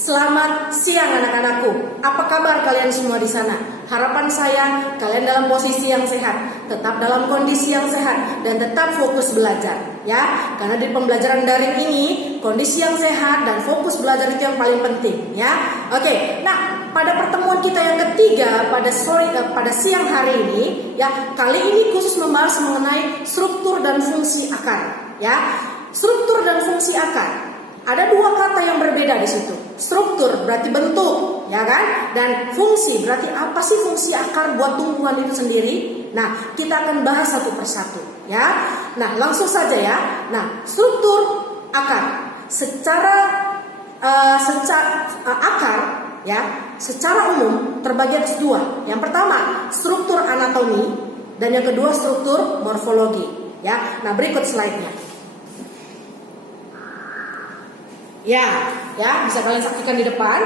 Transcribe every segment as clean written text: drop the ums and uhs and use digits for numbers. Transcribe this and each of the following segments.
Selamat siang anak-anakku. Apa kabar kalian semua di sana? Harapan saya kalian dalam posisi yang sehat, tetap dalam kondisi yang sehat dan tetap fokus belajar, ya. Karena di pembelajaran daring ini kondisi yang sehat dan fokus belajar itu yang paling penting, ya. Oke. Nah, pada pertemuan kita yang ketiga pada siang hari ini, ya, kali ini khusus membahas mengenai struktur dan fungsi akar, ya. Struktur dan fungsi akar. Ada dua kata yang berbeda di situ. Struktur berarti bentuk, ya kan? Dan fungsi berarti apa sih fungsi akar buat tumbuhan itu sendiri? Nah, kita akan bahas satu persatu, ya. Nah, langsung saja ya. Nah, struktur akar. Secara akar, ya, secara umum terbagi atas dua. Yang pertama, struktur anatomi dan yang kedua struktur morfologi, ya. Nah, berikut slide-nya. Ya, bisa kalian saksikan di depan.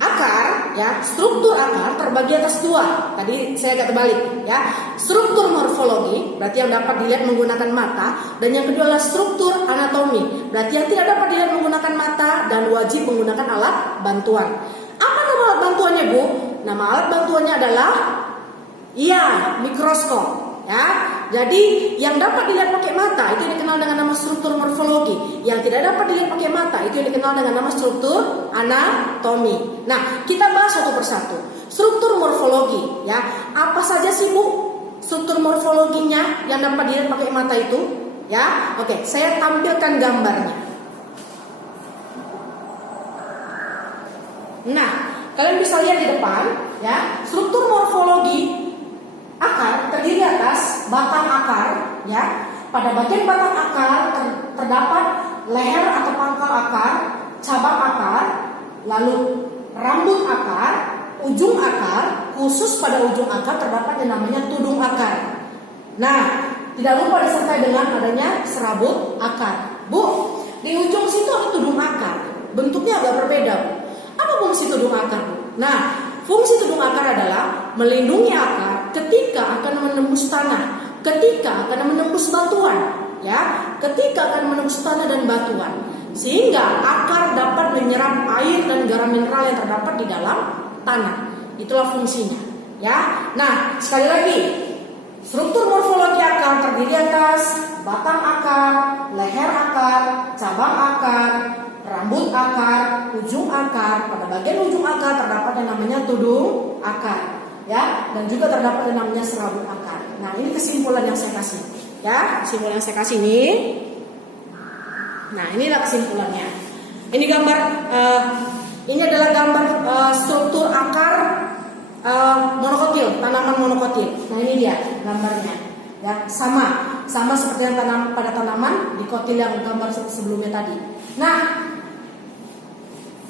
Akar, ya, struktur akar terbagi atas dua. Tadi saya agak terbalik, ya. Struktur morfologi berarti yang dapat dilihat menggunakan mata, dan yang kedua adalah struktur anatomi, berarti yang tidak dapat dilihat menggunakan mata dan wajib menggunakan alat bantuan. Apa nama alat bantuannya, Bu? Nama alat bantuannya adalah mikroskop. Ya, jadi yang dapat dilihat pakai mata itu dikenal dengan nama struktur morfologi. Yang tidak dapat dilihat pakai mata itu yang dikenal dengan nama struktur anatomi. Nah, kita bahas satu persatu. Struktur morfologi, ya. Apa saja sih, Bu, struktur morfologinya yang dapat dilihat pakai mata itu? Ya, oke, saya tampilkan gambarnya. Nah, kalian bisa lihat di depan, ya. Struktur morfologi akar terdiri atas batang akar, ya. Pada bagian batang akar terdapat leher atau pangkal akar, cabang akar, lalu rambut akar, ujung akar. Khusus pada ujung akar terdapat yang namanya tudung akar. Nah, tidak lupa disertai dengan adanya serabut akar. Bu, di ujung situ ada tudung akar. Bentuknya agak berbeda, Bu. Apa fungsi tudung akar, Bu? Nah, fungsi tudung akar adalah melindungi akar ketika akan menembus tanah, ketika akan menembus batuan, ya, ketika akan menembus tanah dan batuan, sehingga akar dapat menyerap air dan garam mineral yang terdapat di dalam tanah. Itulah fungsinya, ya. Nah, sekali lagi, struktur morfologi akar terdiri atas batang akar, leher akar, cabang akar, rambut akar, ujung akar. Pada bagian ujung akar terdapat yang namanya tudung akar, ya, dan juga terdapat yang namanya serabut akar. Nah, ini kesimpulan yang saya kasih, ya. Kesimpulan yang saya kasih ini. Nah, inilah kesimpulannya. Ini gambar, ini adalah gambar struktur akar monokotil, tanaman monokotil. Nah, ini dia gambarnya, ya. Sama seperti yang pada tanaman dikotil yang gambar sebelumnya tadi. Nah,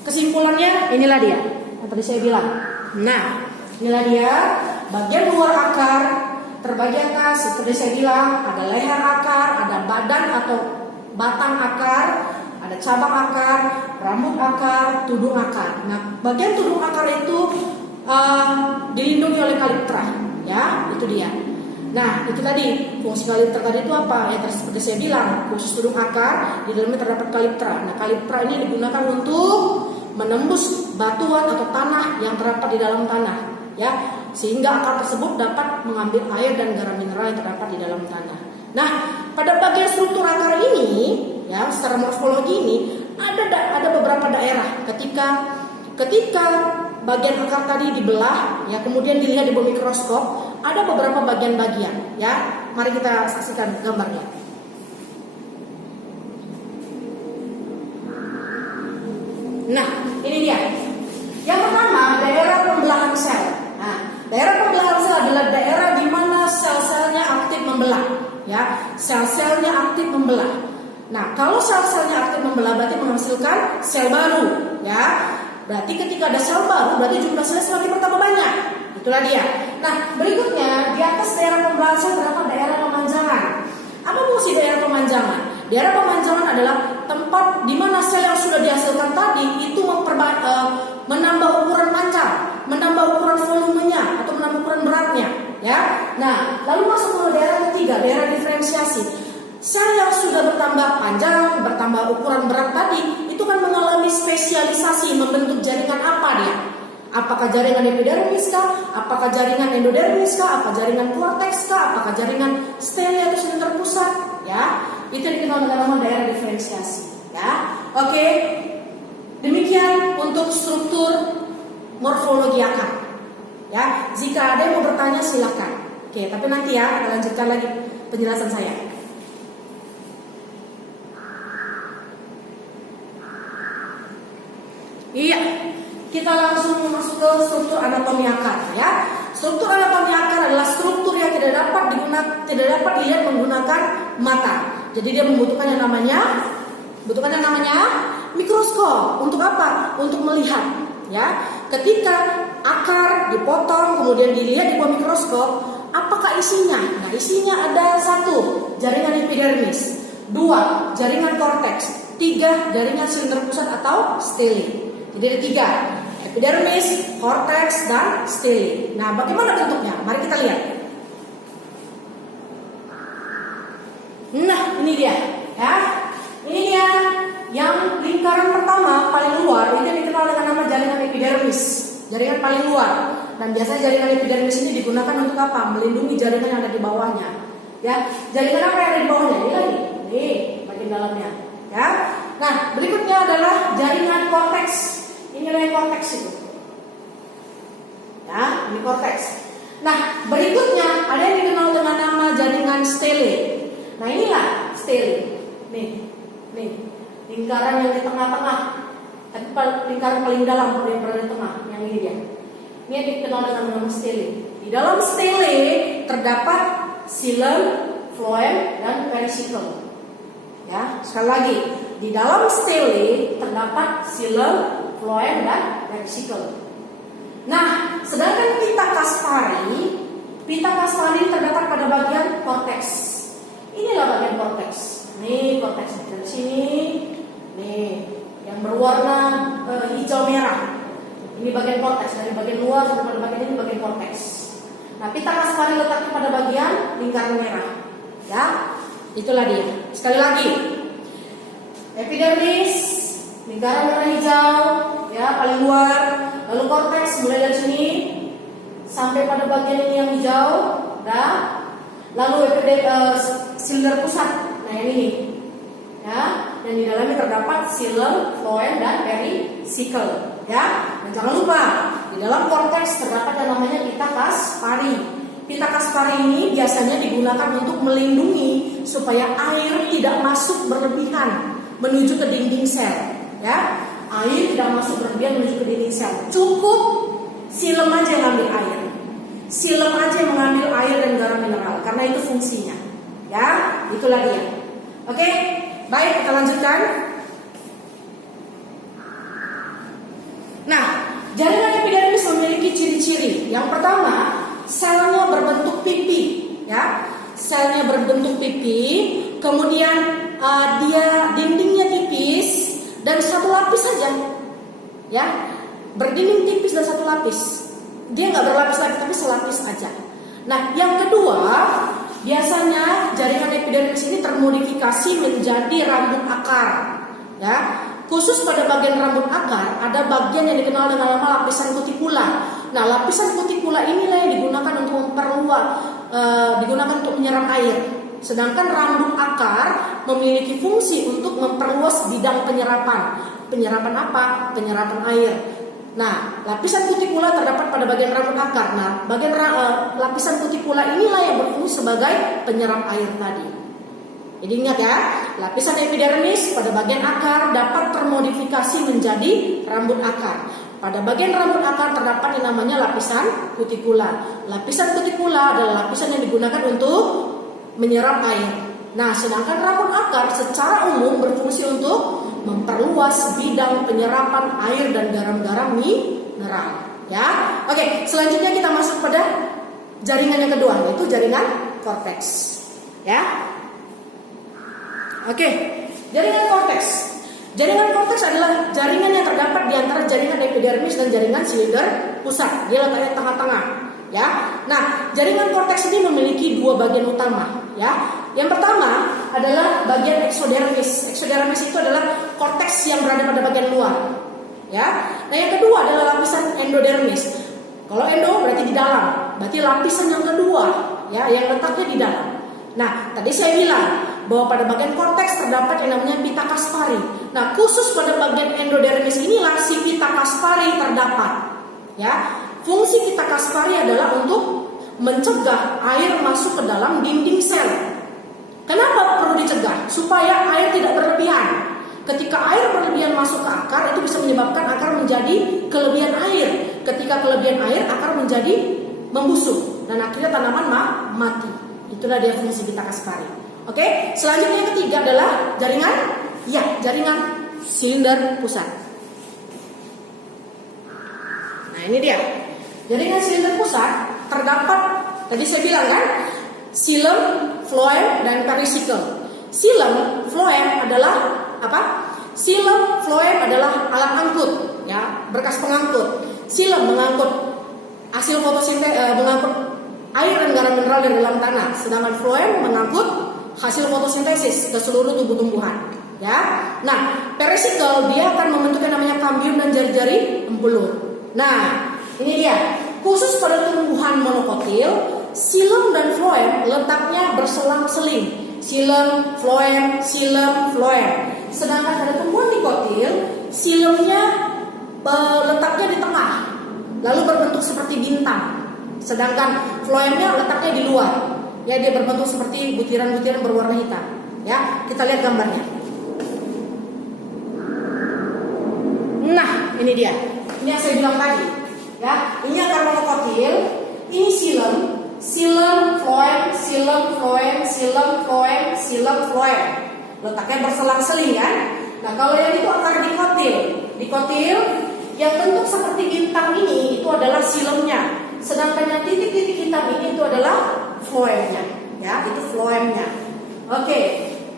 kesimpulannya inilah dia yang tadi saya bilang. Nah, inilah dia bagian luar akar terbagi atas, seperti saya bilang, ada leher akar, ada badan atau batang akar, ada cabang akar, rambut akar, tudung akar. Nah, bagian tudung akar itu dilindungi oleh kaliptra, ya, itu dia. Nah, itu tadi fungsi kaliptra tadi itu apa? Ya, seperti saya bilang, khusus tudung akar di dalamnya terdapat kaliptra. Nah, kaliptra ini digunakan untuk menembus batuan atau tanah yang terdapat di dalam tanah, ya, sehingga akar tersebut dapat mengambil air dan garam mineral yang terdapat di dalam tanah. Nah, pada bagian struktur akar ini, ya, secara morfologi ini ada beberapa daerah ketika bagian akar tadi dibelah, ya, kemudian dilihat di bawah mikroskop, ada beberapa bagian-bagian, ya. Mari kita saksikan gambarnya. Nah, ini dia. Yang pertama, daerah pembelahan sel. Nah, daerah pembelahan sel adalah daerah di mana sel-selnya aktif membelah, ya. Sel-selnya aktif membelah. Nah, kalau sel-selnya aktif membelah berarti menghasilkan sel baru, ya. Berarti ketika ada sel baru berarti jumlah sel semakin bertambah banyak. Itulah dia. Nah, berikutnya di atas daerah pembelahan sel terdapat daerah pemanjangan. Apa fungsi daerah pemanjangan? Daerah pemanjangan adalah tempat di mana sel yang sudah dihasilkan tadi itu menambah ukuran panjang, menambah ukuran volumenya atau menambah ukuran beratnya, ya. Nah, lalu masuk ke daerah ketiga, daerah diferensiasi. Sel yang sudah bertambah panjang, bertambah ukuran berat tadi itu kan mengalami spesialisasi membentuk jaringan apa dia? Apakah jaringan epidermis kah? Apakah jaringan endodermis kah? Apa jaringan korteks kah? Apakah jaringan stele atau silinder pusat? Ya, itu dikenal dengan nama daerah diferensiasi. Ya, oke. Demikian untuk struktur morfologi akar. Ya, jika ada yang mau bertanya silakan. Oke, tapi nanti ya kita lanjutkan lagi penjelasan saya. Iya, kita langsung masuk ke struktur anatomi akar ya. Struktur anatomi akar adalah struktur yang tidak dapat dilihat menggunakan mata. Jadi dia membutuhkan yang namanya mikroskop. Untuk apa? Untuk melihat ya. Ketika akar dipotong kemudian dilihat di bawah mikroskop, apakah isinya? Nah, isinya ada 1, jaringan epidermis, 2, jaringan korteks, 3, jaringan silinder pusat atau stele. Jadi ada 3, epidermis, korteks, dan stele. Nah, bagaimana bentuknya? Mari kita lihat. Nah, ini dia, ya. Ini dia yang lingkaran pertama paling luar itu dikenal dengan nama jaringan epidermis, jaringan paling luar. Dan biasanya jaringan epidermis ini digunakan untuk apa? Melindungi jaringan yang ada di bawahnya. Ya, jaringan apa yang ada di bawahnya? Ini lagi, nih bagian dalamnya. Ya. Nah, berikutnya adalah jaringan korteks. Inilah yang korteks itu. Ya, ini korteks. Nah, berikutnya ada yang dikenal dengan nama jaringan stele. Nah, inilah stele. Nih, lingkaran yang di tengah-tengah. Tapi lingkaran paling dalam yang berada di tengah, yang ini dia. Ini yang dikenal dengan nama stele. Di dalam stele terdapat xilem, phloem, dan pericycle. Ya, sekali lagi, di dalam stele terdapat xilem, phloem, dan pericycle. Nah, sedangkan pita Caspari terdapat pada bagian korteks. Inilah bagian korteks. Nih korteks dari sini, nih yang berwarna hijau merah. Ini bagian korteks, dari bagian luar sampai pada bagian ini bagian korteks. Nah, pita Caspari letaknya pada bagian lingkaran merah. Ya, itulah dia. Sekali lagi, epidermis, lingkaran merah hijau, ya paling luar. Lalu korteks mulai dari sini sampai pada bagian ini yang hijau, dah. Lalu silinder pusat, nah yang ini, ya. Dan di dalamnya terdapat xilem, phloem, dan pericycle, ya. Dan jangan lupa di dalam korteks terdapat yang namanya pita Caspari. Pita Caspari ini biasanya digunakan untuk melindungi supaya air tidak masuk berlebihan menuju ke dinding sel, ya. Air tidak masuk berlebihan menuju ke dinding sel. Cukup xilem aja yang ambil air. Xilem aja yang mengambil air dan garam mineral, karena itu fungsinya. Ya, itulah dia. Oke, baik, kita lanjutkan. Nah, jaringan epidermis memiliki ciri-ciri. Yang pertama, selnya berbentuk pipi, ya. Selnya berbentuk pipi, kemudian dia dindingnya tipis dan satu lapis saja, ya. Berdinding tipis dan satu lapis. Dia nggak berlapis-lapis tapi selapis aja. Nah, yang kedua, biasanya jaringan epidermis ini termodifikasi menjadi rambut akar, ya. Khusus pada bagian rambut akar ada bagian yang dikenal dengan nama lapisan kutikula. Nah, lapisan kutikula inilah yang digunakan untuk digunakan untuk menyerap air. Sedangkan rambut akar memiliki fungsi untuk memperluas bidang penyerapan. Penyerapan apa? Penyerapan air. Nah, lapisan kutikula terdapat pada bagian rambut akar. Nah, bagian lapisan kutikula inilah yang berfungsi sebagai penyerap air tadi. Jadi ingat ya, lapisan epidermis pada bagian akar dapat termodifikasi menjadi rambut akar. Pada bagian rambut akar terdapat yang namanya lapisan kutikula. Lapisan kutikula adalah lapisan yang digunakan untuk menyerap air. Nah, sedangkan rambut akar secara umum berfungsi untuk memperluas bidang penyerapan air dan garam-garam mineral. Ya, oke. Selanjutnya kita masuk pada jaringan yang kedua, yaitu jaringan korteks. Ya, oke. Jaringan korteks. Jaringan korteks adalah jaringan yang terdapat di antara jaringan epidermis dan jaringan silinder pusat. Dia letaknya tengah-tengah. Ya, nah jaringan korteks ini memiliki dua bagian utama. Ya, yang pertama adalah bagian eksodermis. Eksodermis itu adalah korteks yang berada pada bagian luar. Ya. Nah, yang kedua adalah lapisan endodermis. Kalau endo berarti di dalam, berarti lapisan yang kedua, ya, yang letaknya di dalam. Nah, tadi saya bilang bahwa pada bagian korteks terdapat yang namanya pita Kaspari. Nah, khusus pada bagian endodermis inilah si pita Kaspari terdapat. Ya, fungsi pita Kaspari adalah untuk mencegah air masuk ke dalam dinding sel. Kenapa perlu dicegah? Supaya air tidak berlebihan. Ketika air berlebihan masuk ke akar, itu bisa menyebabkan akar menjadi kelebihan air. Ketika kelebihan air, akar menjadi membusuk dan akhirnya tanaman mati. Itulah dia fungsi pita Kaspari. Oke, selanjutnya yang ketiga adalah jaringan, ya, jaringan silinder pusat. Nah, ini dia. Jaringan silinder pusat terdapat, tadi saya bilang kan, xilem, phloem, dan pericycle. Xilem, phloem adalah apa? Xilem, phloem adalah alat angkut, ya, berkas pengangkut. Xilem mengangkut hasil fotosintesis, mengangkut air dan garam mineral dari dalam tanah, sedangkan phloem mengangkut hasil fotosintesis ke seluruh tubuh tumbuhan. Ya, nah, pericycle dia akan membentuk yang namanya kambium dan jari-jari empulur. Nah, ini dia. Khusus pada tumbuhan monokotil, xilem dan phloem letaknya berselang-seling. Xilem, phloem, xilem, phloem. Sedangkan pada tumbuhan dikotil, xilemnya letaknya di tengah, lalu berbentuk seperti bintang. Sedangkan phloemnya letaknya di luar. Ya, dia berbentuk seperti butiran-butiran berwarna hitam. Ya, kita lihat gambarnya. Nah, ini dia. Ini yang saya bilang tadi. Ya, ini akar monokotil, ini xilem, xilem, phloem, xilem, phloem, xilem, phloem, xilem, phloem. Letaknya berselang-seling kan? Nah, kalau yang itu akar dikotil. Dikotil yang bentuk seperti bintang ini itu adalah xilemnya. Sedangkan yang titik-titik hitam ini itu adalah phloemnya, ya, itu phloemnya. Oke,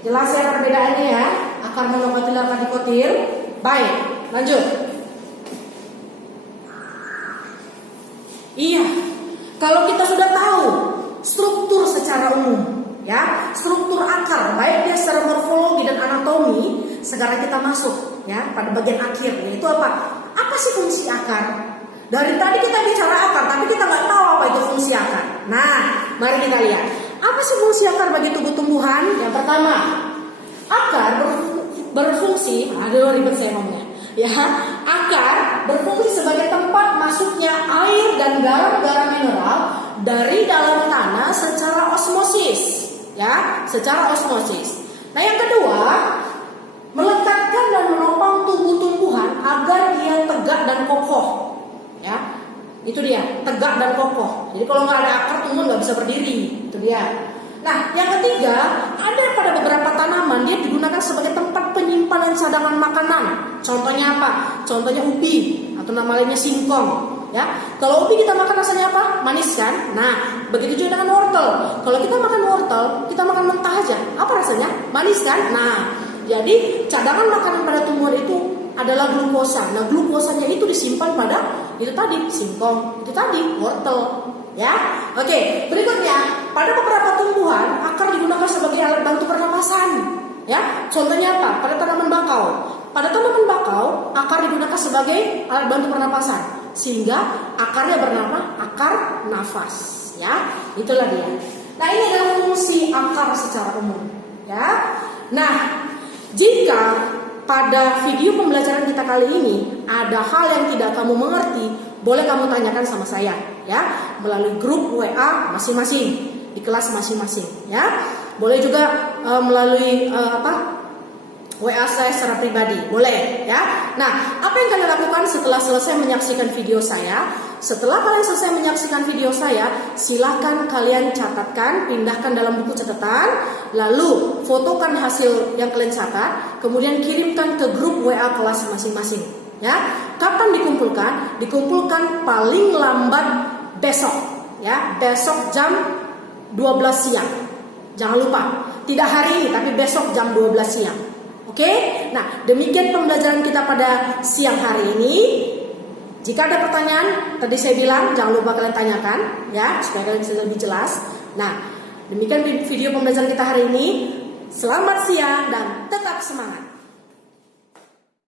jelas ya perbedaannya ya, akar monokotil dan akar dikotil. Baik, lanjut. Iya, kalau kita sudah tahu struktur secara umum, ya, struktur akar, baik dia secara morfologi dan anatomi, sekarang kita masuk, ya, pada bagian akhir, yaitu apa? Apa sih fungsi akar? Dari tadi kita bicara akar, tapi kita nggak tahu apa itu fungsi akar. Nah, mari kita lihat. Apa sih fungsi akar bagi tubuh tumbuhan? Yang pertama, akar berfungsi, aduh ribet saya ngomongnya. Ya, akar berfungsi sebagai tempat masuknya air dan garam-garam mineral dari dalam tanah secara osmosis. Ya, secara osmosis. Nah, yang kedua, melekatkan dan menopang tubuh tumbuhan agar dia tegak dan kokoh. Ya, itu dia, tegak dan kokoh. Jadi kalau nggak ada akar, tumbuhan nggak bisa berdiri. Itu dia. Nah, yang ketiga, ada pada beberapa tanaman dia digunakan sebagai tempat penyimpanan cadangan makanan. Contohnya apa? Contohnya ubi atau nama lainnya singkong. Ya, kalau ubi kita makan rasanya apa? Manis kan? Nah, begitu juga dengan wortel. Kalau kita makan wortel, kita makan mentah aja. Apa rasanya? Manis kan? Nah, jadi cadangan makanan pada tumbuhan itu adalah glukosa. Nah, glukosanya itu disimpan pada itu tadi singkong, itu tadi wortel. Ya, oke. Berikutnya, pada beberapa tumbuhan akar digunakan sebagai alat bantu pernapasan. Ya, contohnya apa? Pada tanaman bakau. Pada tanaman bakau, akar digunakan sebagai alat bantu pernapasan, sehingga akarnya bernama akar nafas. Ya, itulah dia. Nah, ini adalah fungsi akar secara umum. Ya, nah, jika pada video pembelajaran kita kali ini ada hal yang tidak kamu mengerti, boleh kamu tanyakan sama saya, ya, melalui grup WA masing-masing di kelas masing-masing, ya. Boleh juga melalui WA saya secara pribadi, boleh, ya. Nah, apa yang kalian lakukan setelah selesai menyaksikan video saya? Setelah kalian selesai menyaksikan video saya, silakan kalian catatkan, pindahkan dalam buku catatan, lalu fotokan hasil yang kalian catat, kemudian kirimkan ke grup WA kelas masing-masing. Ya, kapan dikumpulkan? Dikumpulkan paling lambat besok, ya, besok jam 12 siang. Jangan lupa, tidak hari ini, tapi besok jam 12 siang. Oke? Nah, demikian pembelajaran kita pada siang hari ini. Jika ada pertanyaan, tadi saya bilang jangan lupa kalian tanyakan, ya, supaya kalian bisa lebih jelas. Nah, demikian video pembelajaran kita hari ini. Selamat siang dan tetap semangat.